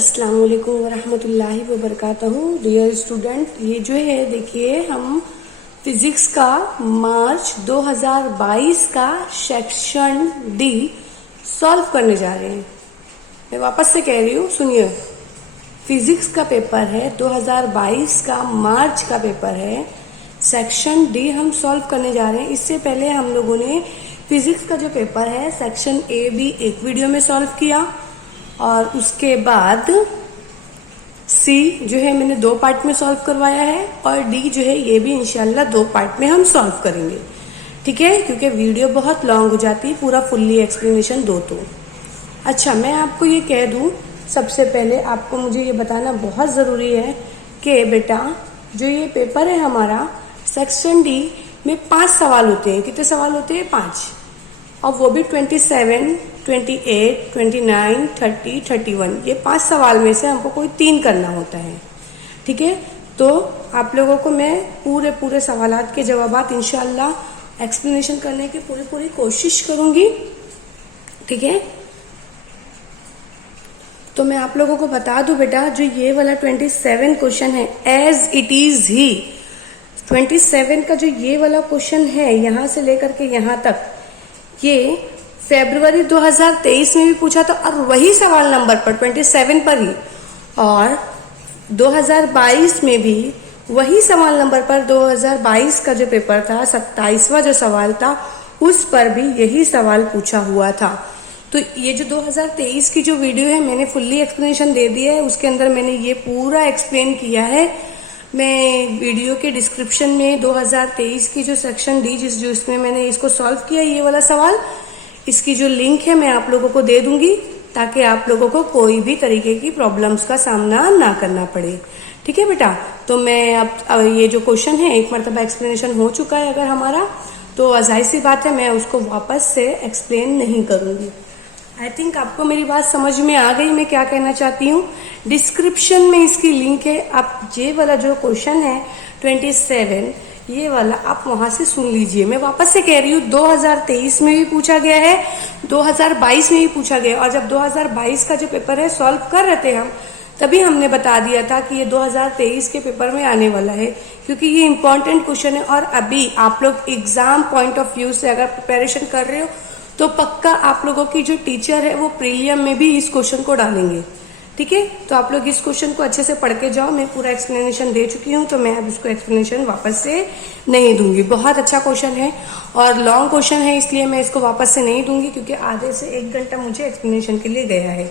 अस्सलाम वालेकुम वरहमतुल्लाहि वबरकातुहू। डियर स्टूडेंट, ये जो है देखिए हम फिज़िक्स का मार्च 2022 का सेक्शन डी सॉल्व करने जा रहे हैं। मैं वापस से कह रही हूँ, सुनिए। फिज़िक्स का पेपर है 2022 का मार्च का पेपर है, सेक्शन डी हम सॉल्व करने जा रहे हैं। इससे पहले हम लोगों ने फिज़िक्स का जो पेपर है सेक्शन ए भी एक वीडियो में सॉल्व किया और उसके बाद सी जो है मैंने 2 पार्ट में सॉल्व करवाया है और डी जो है ये भी इंशाल्लाह 2 पार्ट में हम सॉल्व करेंगे, ठीक है, क्योंकि वीडियो बहुत लॉन्ग हो जाती है, पूरा फुल्ली एक्सप्लेनेशन दो तो। अच्छा, मैं आपको ये कह दूं, सबसे पहले आपको मुझे ये बताना बहुत ज़रूरी है कि बेटा जो ये पेपर है हमारा सेक्शन डी में 5 सवाल होते हैं। कितने सवाल होते हैं? 5, और वो भी 27, 28, 29, 30, 31। ये 5 सवाल में से हमको कोई 3 करना होता है, ठीक है। तो आप लोगों को मैं पूरे सवालात के जवाबात इंशाल्लाह एक्सप्लेनेशन करने की पूरी कोशिश करूंगी, ठीक है। तो मैं आप लोगों को बता दूं बेटा, जो ये वाला 27 क्वेश्चन है एज इट इज ही 27 का जो ये वाला क्वेश्चन है यहाँ से लेकर के यहाँ तक, ये फरवरी 2023 में भी पूछा था और वही सवाल नंबर पर 27 पर ही, और 2022 में भी वही सवाल नंबर पर 2022 का जो पेपर था 27वां जो सवाल था उस पर भी यही सवाल पूछा हुआ था। तो ये जो 2023 की जो वीडियो है मैंने फुल्ली एक्सप्लेनेशन दे दिया है, उसके अंदर मैंने ये पूरा एक्सप्लेन किया है। मैं वीडियो के डिस्क्रिप्शन में 2023 की जो सेक्शन डी जो इसमें मैंने इसको सॉल्व किया ये वाला सवाल, इसकी जो लिंक है मैं आप लोगों को दे दूंगी ताकि आप लोगों को कोई भी तरीके की प्रॉब्लम्स का सामना ना करना पड़े, ठीक है बेटा। तो मैं अब ये जो क्वेश्चन है एक मरतबा एक्सप्लेनेशन हो चुका है अगर हमारा, तो जाहिर सी बात है मैं उसको वापस से एक्सप्लेन नहीं करूंगी। आई थिंक आपको मेरी बात समझ में आ गई मैं क्या कहना चाहती हूँ। डिस्क्रिप्शन में इसकी लिंक है, आप ये वाला जो क्वेश्चन है 27 ये वाला आप वहां से सुन लीजिए। मैं वापस से कह रही हूँ 2023 में भी पूछा गया है, 2022 में भी पूछा गया, और जब 2022 का जो पेपर है सॉल्व कर रहे थे हम तभी हमने बता दिया था कि ये 2023 के पेपर में आने वाला है, क्योंकि ये इंपॉर्टेंट क्वेश्चन है। और अभी आप लोग एग्जाम पॉइंट ऑफ व्यू से अगर प्रिपरेशन कर रहे हो तो पक्का आप लोगों की जो टीचर है वो प्रीलियम में भी इस क्वेश्चन को डालेंगे, ठीक है। तो आप लोग इस क्वेश्चन को अच्छे से पढ़ के जाओ। मैं पूरा एक्सप्लेनेशन दे चुकी हूँ तो मैं अब इसको एक्सप्लेनेशन वापस से नहीं दूंगी। बहुत अच्छा क्वेश्चन है और लॉन्ग क्वेश्चन है, इसलिए मैं इसको वापस से नहीं दूंगी, क्योंकि आधे से 1 घंटा मुझे एक्सप्लेनेशन के लिए गया है,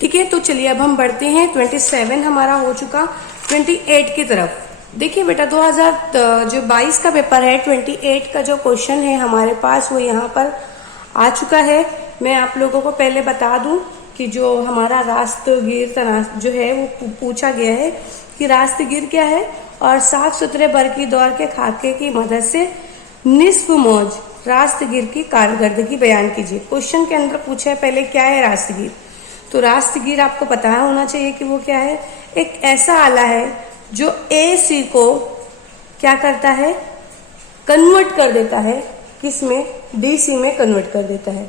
ठीक है। तो चलिए अब हम बढ़ते हैं। 27 हमारा हो चुका, 28 की तरफ देखिए बेटा। 2022 का पेपर है, 28 का जो क्वेश्चन है हमारे पास वो यहाँ पर आ चुका है। मैं आप लोगों को पहले बता दूं कि जो हमारा रास्तगीर जो है वो पूछा गया है कि रास्तगीर क्या है, और साफ सुथरे बरकी दौर के खाके की मदद से निस्फ मौज रास्तगीर की कारकर्दगी बयान कीजिए। क्वेश्चन के अंदर पूछा है पहले क्या है रास्तगीर। तो रास्तगीर आपको पता होना चाहिए कि वो क्या है। एक ऐसा आला है जो AC को क्या करता है, कन्वर्ट कर देता है, किसमें? DC में कन्वर्ट कर देता है,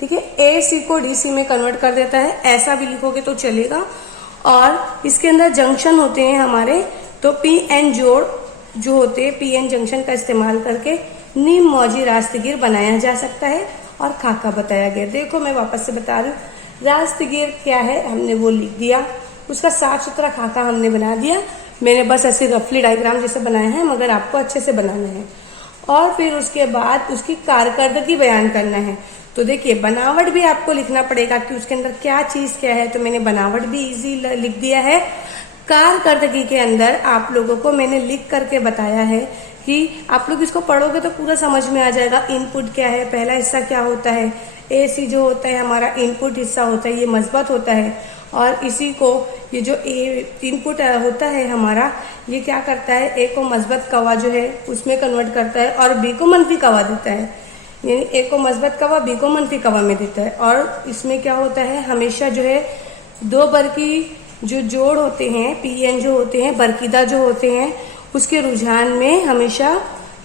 ठीक है। AC को DC में कन्वर्ट कर देता है, ऐसा भी लिखोगे तो चलेगा। और इसके अंदर जंक्शन होते हैं हमारे, तो PN जोड़ जो होते हैं, PN जंक्शन का इस्तेमाल करके नीम मौजी रास्तगीर बनाया जा सकता है और खाका बताया गया। देखो मैं वापस से बता रही हूँ, रास्तगीर क्या है हमने वो लिख दिया, उसका साफ सुथरा खाका हमने बना दिया। मैंने बस ऐसे रफली डायग्राम जैसे बनाया है, मगर आपको अच्छे से बनाना है। और फिर उसके बाद उसकी कारकर्दगी बयान करना है। तो देखिए बनावट भी आपको लिखना पड़ेगा कि उसके अंदर क्या चीज क्या है, तो मैंने बनावट भी इजी लिख दिया है। कारकर्दगी के अंदर आप लोगों को मैंने लिख करके बताया है कि आप लोग इसको पढ़ोगे तो पूरा समझ में आ जाएगा। इनपुट क्या है, पहला हिस्सा क्या होता है, AC जो होता है हमारा इनपुट हिस्सा होता है, ये मजबूत होता है, और इसी को ये जो इनपुट होता है हमारा, ये क्या करता है, A को मजबूत कवा जो है उसमें कन्वर्ट करता है और B को मनफी कवा देता है। यानी A को मजबूत कवा, B को मनफी कवा में देता है। और इसमें क्या होता है, हमेशा जो है 2 बरकी जो जोड़ होते हैं, PN जो होते हैं, बरकीदा जो होते हैं, उसके रुझान में हमेशा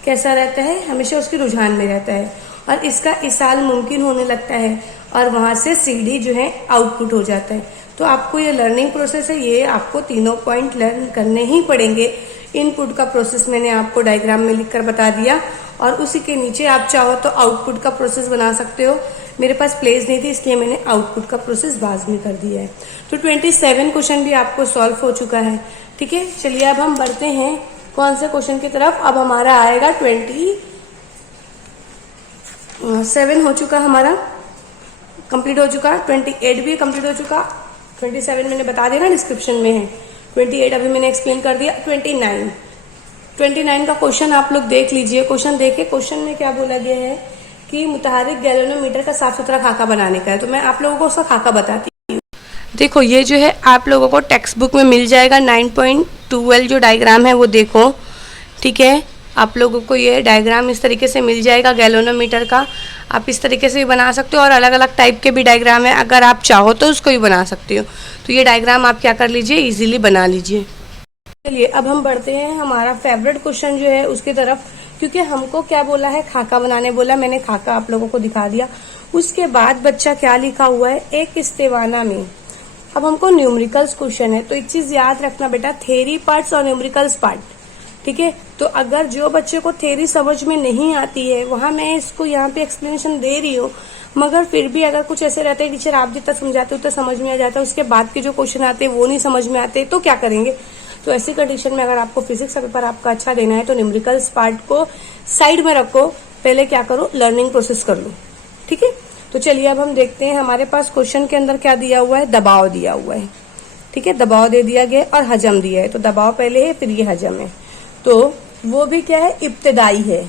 कैसा रहता है, हमेशा उसके रुझान में रहता है और इसका इसाल मुमकिन होने लगता है और वहां से CD जो है आउटपुट हो जाता है। तो आपको ये लर्निंग प्रोसेस है, ये आपको तीनों पॉइंट लर्न करने ही पड़ेंगे। इनपुट का प्रोसेस मैंने आपको डायग्राम में लिखकर बता दिया, और उसी के नीचे आप चाहो तो आउटपुट का प्रोसेस बना सकते हो। मेरे पास प्लेस नहीं थी इसलिए मैंने आउटपुट का प्रोसेस बाद में कर दिया है। तो 27 क्वेश्चन भी आपको सॉल्व हो चुका है। ठीक है, चलिए अब हम बढ़ते हैं कौन से क्वेश्चन की तरफ। अब हमारा आएगा 27 हो चुका, हमारा कंप्लीट हो चुका। 28 भी कंप्लीट हो चुका। 27 मैंने बता दिया ना, डिस्क्रिप्शन में है। 28 अभी मैंने एक्सप्लेन कर दिया। 29 का क्वेश्चन आप लोग देख लीजिए। क्वेश्चन देखिए, क्वेश्चन में क्या बोला गया है कि मुतहरिक गैल्वेनोमीटर का साफ सुथरा खाका बनाने का है। तो मैं आप लोगों को उसका खाका बताती हूँ। देखो, ये जो है आप लोगों को टेक्स्ट बुक में मिल जाएगा। 9.12 जो डायग्राम है वो देखो। ठीक है, आप लोगों को ये डायग्राम इस तरीके से मिल जाएगा गैल्वेनोमीटर का। आप इस तरीके से भी बना सकते हो, और अलग अलग टाइप के भी डायग्राम है, अगर आप चाहो तो उसको भी बना सकते हो। तो ये डायग्राम आप क्या कर लीजिए, इजीली बना लीजिए। चलिए अब हम बढ़ते हैं हमारा फेवरेट क्वेश्चन जो है उसकी तरफ, क्योंकि हमको क्या बोला है, खाका बनाने बोला। मैंने खाका आप लोगों को दिखा दिया। उसके बाद बच्चा क्या लिखा हुआ है, एक इस्तेवाना में। अब हमको न्यूमेरिकल्स क्वेश्चन है, तो एक चीज याद रखना बेटा, थ्योरी पार्ट्स और न्यूमेरिकल्स पार्ट। ठीक है, तो अगर जो बच्चे को थ्योरी समझ में नहीं आती है, वहां मैं इसको यहाँ पे एक्सप्लेनेशन दे रही हूँ, मगर फिर भी अगर कुछ ऐसे रहते हैं टीचर आप जितना समझाते हो उतना समझ में आ जाता है, उसके बाद के जो क्वेश्चन आते हैं वो नहीं समझ में आते, तो क्या करेंगे। तो ऐसी कंडीशन में अगर आपको फिजिक्स का पेपर आपका अच्छा देना है तो न्यूमेरिकल्स पार्ट को साइड में रखो, पहले क्या करो, लर्निंग प्रोसेस कर लो। ठीक है, तो चलिए अब हम देखते हैं हमारे पास क्वेश्चन के अंदर क्या दिया हुआ है, दबाव दिया हुआ है। ठीक है, दबाव दे दिया गया और हजम दिया है। तो दबाव पहले है, फिर ये हजम है, तो वो भी क्या है, इब्तिदाई है।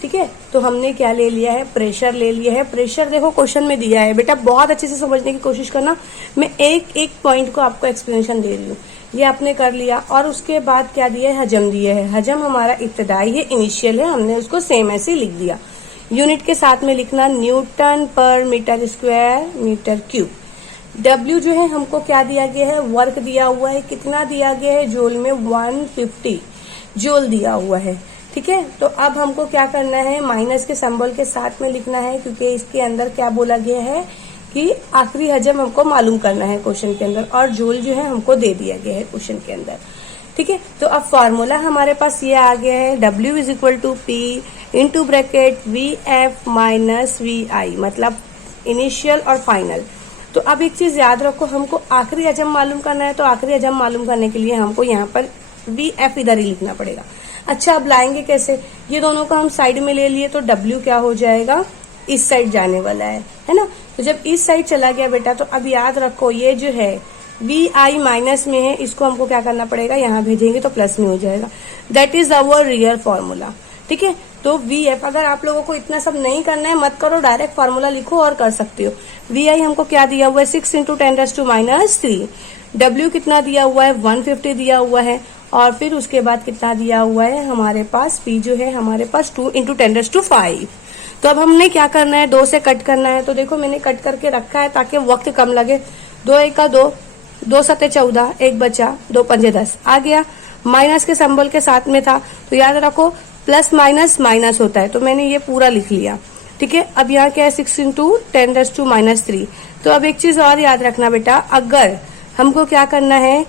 ठीक है, तो हमने क्या ले लिया है, प्रेशर ले लिया है। प्रेशर देखो क्वेश्चन में दिया है, बेटा बहुत अच्छे से समझने की कोशिश करना। मैं एक एक पॉइंट को आपको एक्सप्लेनेशन दे रही हूँ। ये आपने कर लिया, और उसके बाद क्या दिया है, हजम दिया है। हजम हमारा इब्तिदाई है, इनिशियल है, हमने उसको सेम ऐसे ही लिख दिया। यूनिट के साथ में लिखना न्यूटन पर meter square meter cube. W जो है हमको क्या दिया गया है, वर्क दिया हुआ है। कितना दिया गया है, जूल में 150 जूल दिया हुआ है। ठीक है, तो अब हमको क्या करना है, माइनस के सिंबल के साथ में लिखना है, क्योंकि इसके अंदर क्या बोला गया है कि आखिरी हजम हमको मालूम करना है क्वेश्चन के अंदर, और जूल जो है हमको दे दिया गया है क्वेश्चन के अंदर। ठीक है, तो अब फॉर्मूला हमारे पास ये आ गया है, W is equal to P into bracket VF minus VI, मतलब इनिशियल और फाइनल। तो अब एक चीज याद रखो, हमको आखिरी हजम मालूम करना है, तो आखिरी हजम मालूम करने के लिए हमको यहाँ पर VF इधर ही लिखना पड़ेगा। अच्छा, अब लाएंगे कैसे, ये दोनों को हम साइड में ले लिए, तो W क्या हो जाएगा, इस साइड जाने वाला है ना। तो जब इस साइड चला गया बेटा, तो अब याद रखो ये जो है VI माइनस में है, इसको हमको क्या करना पड़ेगा, यहाँ भेजेंगे तो प्लस में हो जाएगा। That is our real formula. ठीक है, तो VF, अगर आप लोगों को इतना सब नहीं करना है मत करो, डायरेक्ट फॉर्मूला लिखो और कर सकते हो। VI हमको क्या दिया हुआ है, 6 इंटू 10⁻³ W कितना दिया हुआ है, 150 दिया हुआ है, और फिर उसके बाद कितना दिया हुआ है हमारे पास, P जो है हमारे पास 2 इंटू 10⁵। तो अब हमने क्या करना है, 2 से कट करना है। तो देखो मैंने कट करके रखा है ताकि वक्त कम लगे। 2 1 2, 2 7 14, 1 बचा, 2 5 10 आ गया। माइनस के सिंबल के साथ में था, तो याद रखो प्लस माइनस माइनस होता है, तो मैंने ये पूरा लिख लिया। ठीक है, अब यहाँ क्या है, 6 इंटू 10⁻³ तो अब एक चीज और याद रखना बेटा, अगर हमको क्या करना है,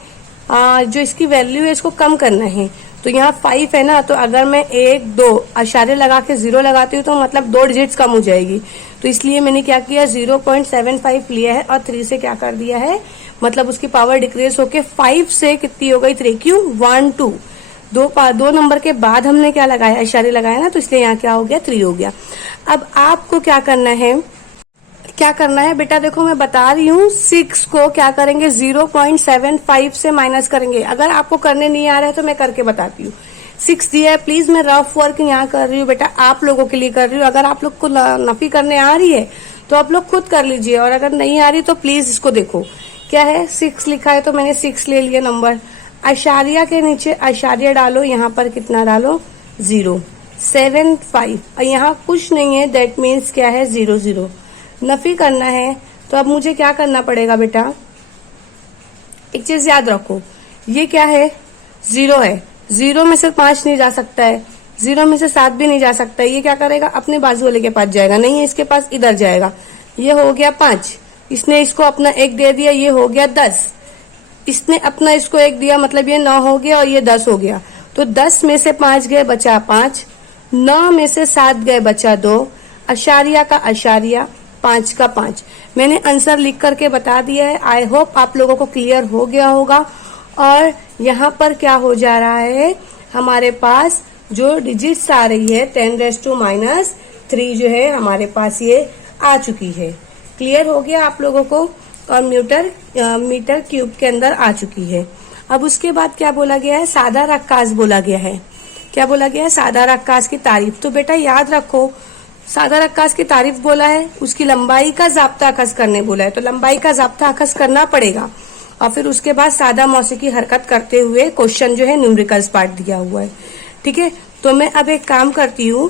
जो इसकी वैल्यू है इसको कम करना है, तो यहाँ 5 है ना, तो अगर मैं 1 2 इशारे लगा के 0 लगाती हूँ तो मतलब 2 डिजिट्स कम हो जाएगी। तो इसलिए मैंने क्या किया, 0.75 लिया है और 3 से क्या कर दिया है, मतलब उसकी पावर डिक्रीज होके 5 से कितनी हो गई, 3 क्यों 1 2, 2 नंबर के बाद हमने क्या लगाया, इशारे लगाया ना, तो इसलिए यहाँ क्या हो गया, 3 हो गया। अब आपको क्या करना है बेटा, देखो मैं बता रही हूँ, 6 को क्या करेंगे, 0.75 से माइनस करेंगे। अगर आपको करने नहीं आ रहा है तो मैं करके बताती हूँ। 6 दिया है, प्लीज मैं रफ वर्क यहाँ कर रही हूँ बेटा, आप लोगों के लिए कर रही हूँ। अगर आप लोग को नफी करने आ रही है तो आप लोग खुद कर लीजिए, और अगर नहीं आ रही तो प्लीज इसको देखो। क्या है, 6 लिखा है तो मैंने 6 ले लिया नंबर। आशारिया के नीचे आशारिया डालो, यहाँ पर कितना डालो, 0.75, और यहाँ कुछ नहीं है, दैट मीन्स क्या है, 0 0 नफी करना है। तो अब मुझे क्या करना पड़ेगा बेटा, एक चीज याद रखो, ये क्या है, 0 है, 0 में से 5 नहीं जा सकता है, 0 में से 7 भी नहीं जा सकता है। ये क्या करेगा, अपने बाजू वाले के पास जाएगा, नहीं है इसके पास, इधर जाएगा। ये हो गया 5, इसने इसको अपना 1 दे दिया, ये हो गया 10। इसने अपना इसको 1 दिया, मतलब ये 9 हो गया और ये 10 हो गया। तो 10 में से 5 गए, बचा 5। 9 में से 7 गए, बचा 2। अशारिया का अशारिया, 5 का 5। मैंने आंसर लिख करके बता दिया है। आई होप आप लोगों को क्लियर हो गया होगा। और यहाँ पर क्या हो जा रहा है, हमारे पास जो डिजिट्स आ रही है 10⁻³ जो है हमारे पास ये आ चुकी है। क्लियर हो गया आप लोगों को? और मीटर क्यूब के अंदर आ चुकी है। अब उसके बाद क्या बोला गया है, सादा रक्कास बोला गया है। क्या बोला गया है, सादा रक्कास की तारीफ। तो बेटा याद रखो, सादा रक्कास की तारीफ बोला है, उसकी लंबाई का जाब्ता अखज करने बोला है, तो लंबाई का जाब्ता अखज करना पड़ेगा। और फिर उसके बाद सादा मौसीकी हरकत करते हुए क्वेश्चन जो है न्यूमेरिकल्स पार्ट दिया हुआ है। ठीक है, तो मैं अब एक काम करती हूँ,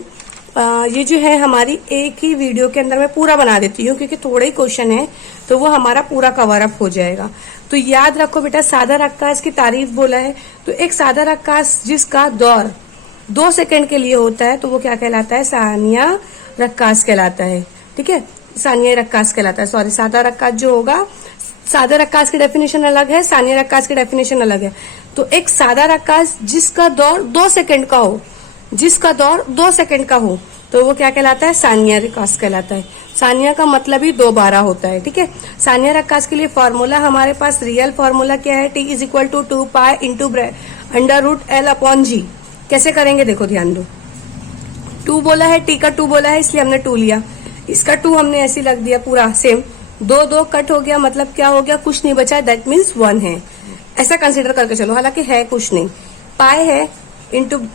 ये जो है हमारी एक ही वीडियो के अंदर मैं पूरा बना देती हूँ, क्योंकि थोड़े ही क्वेश्चन है तो वो हमारा पूरा कवर अप हो जाएगा। तो याद रखो बेटा, सादा रक्कास की तारीफ बोला है, तो एक सादा रक्कास जिसका दौर 2 सेकंड के लिए होता है तो वो क्या कहलाता है, सानिया रक्कास कहलाता है। ठीक है, सानिया रक्कास कहलाता है। सॉरी, सादा रक्कास जो होगा, सादा रक्कास की डेफिनेशन अलग है, सानिया रक्कास की डेफिनेशन अलग है। तो एक सादा रक्कास जिसका दौर 2 सेकंड का हो, जिसका दौर 2 सेकंड का हो, तो वो क्या कहलाता है, सानिया रक्कास कहलाता है। सानिया का मतलब ही 2 12 होता है। ठीक है, सानिया रक्कास के लिए फॉर्मूला हमारे पास, रियल फॉर्मूला क्या है, T = 2 पाई इंटू √L/G। कैसे करेंगे देखो, ध्यान दो। 2 बोला है, T का 2 बोला है, इसलिए हमने 2 लिया। इसका 2 हमने ऐसे लग दिया पूरा सेम। 2 2 कट हो गया, मतलब क्या हो गया, कुछ नहीं बचा, दैट मीन्स 1 है। ऐसा कंसिडर करके चलो, हालांकि है कुछ नहीं। पाई है इंटू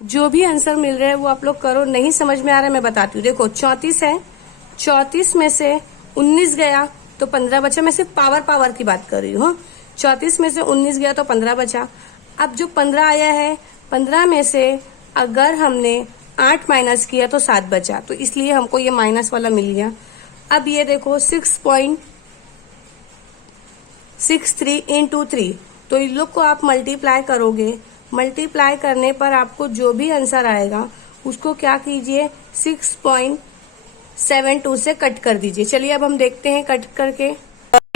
जो भी आंसर मिल रहा है वो आप लोग करो, नहीं समझ में आ रहा है मैं बताती हूँ। देखो 34 है, 34 में से 19 गया तो 15 बचा। मैं सिर्फ पावर की बात कर रही हूँ। 34 में से 19 गया तो 15 बचा। अब जो 15 आया है, 15 में से अगर हमने 8 माइनस किया तो 7 बचा, तो इसलिए हमको ये माइनस वाला मिल गया। अब ये देखो 6.63 इंटू 3, तो इन लोग को आप मल्टीप्लाई करोगे। मल्टीप्लाई करने पर आपको जो भी आंसर आएगा उसको क्या कीजिए, 6.72 से कट कर दीजिए। चलिए अब हम देखते हैं कट करके।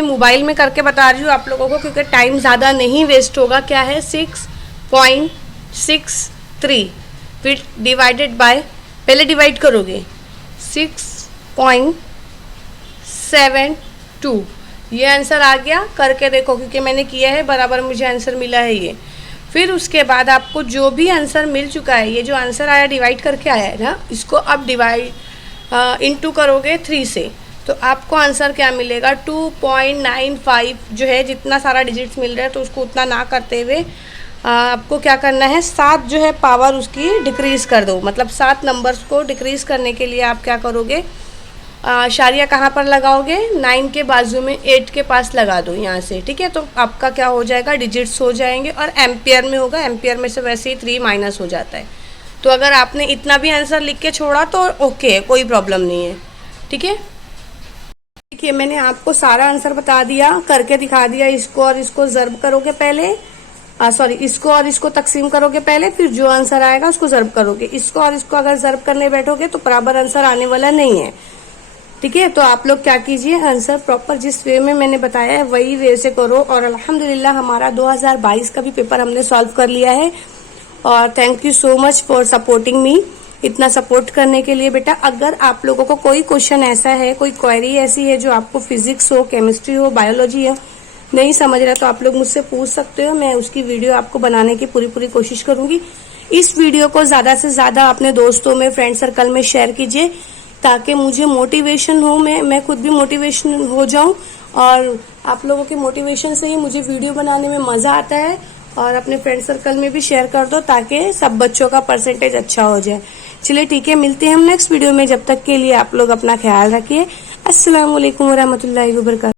मोबाइल में करके बता रही हूँ आप लोगों को क्योंकि टाइम ज्यादा नहीं वेस्ट होगा। क्या है 6.63 फिर डिवाइडेड बाय, पहले डिवाइड करोगे 6.72, ये आंसर आ गया। करके देखो क्योंकि मैंने किया है बराबर, मुझे आंसर मिला है ये। फिर उसके बाद आपको जो भी आंसर मिल चुका है, ये जो आंसर आया डिवाइड करके आया है ना, इसको अब डिवाइड इनटू करोगे 3 से, तो आपको आंसर क्या मिलेगा 2.95 जो है। जितना सारा डिजिट्स मिल रहा है तो उसको उतना ना करते हुए आपको क्या करना है, 7 जो है पावर उसकी डिक्रीज कर दो। मतलब 7 नंबर्स को डिक्रीज करने के लिए आप क्या करोगे, शारिया कहाँ पर लगाओगे, 9 के बाजू में 8 के पास लगा दो यहाँ से, ठीक है। तो आपका क्या हो जाएगा, डिजिट्स हो जाएंगे और एम्पियर में होगा। एम्पियर में से वैसे ही 3 माइनस हो जाता है। तो अगर आपने इतना भी आंसर लिख के छोड़ा तो ओके, कोई प्रॉब्लम नहीं है, ठीक है। देखिए मैंने आपको सारा आंसर बता दिया, करके दिखा दिया। इसको और इसको ज़र्ब करोगे पहले, इसको और इसको तकसीम करोगे पहले, फिर जो आंसर आएगा उसको ज़र्ब करोगे। इसको और इसको अगर ज़र्ब करने बैठोगे तो बराबर आंसर आने वाला नहीं है, ठीक है। तो आप लोग क्या कीजिए, आंसर प्रॉपर जिस वे में मैंने बताया है वही वे से करो। और अल्हम्दुलिल्लाह हमारा 2022 का भी पेपर हमने सॉल्व कर लिया है। और thank you so much for supporting me, इतना सपोर्ट करने के लिए। बेटा अगर आप लोगों को कोई क्वेश्चन ऐसा है, कोई क्वेरी ऐसी है जो आपको फिजिक्स हो, केमिस्ट्री हो, बायोलॉजी हो, नहीं समझ रहा तो आप लोग मुझसे पूछ सकते हो। मैं उसकी वीडियो आपको बनाने की पूरी कोशिश करूंगी। इस वीडियो को ज्यादा से ज्यादा अपने दोस्तों में, फ्रेंड सर्कल में शेयर कीजिए ताकि मुझे मोटिवेशन हो, मैं खुद भी मोटिवेशन हो जाऊं। और आप लोगों के मोटिवेशन से ही मुझे वीडियो बनाने में मजा आता है। और अपने फ्रेंड सर्कल में भी शेयर कर दो ताकि सब बच्चों का परसेंटेज अच्छा हो जाए। चलिए ठीक है, मिलते हैं हम नेक्स्ट वीडियो में। जब तक के लिए आप लोग अपना ख्याल रखिए। अस्सलाम वालेकुम वरहमतुल्लाहि वबरकातुहू।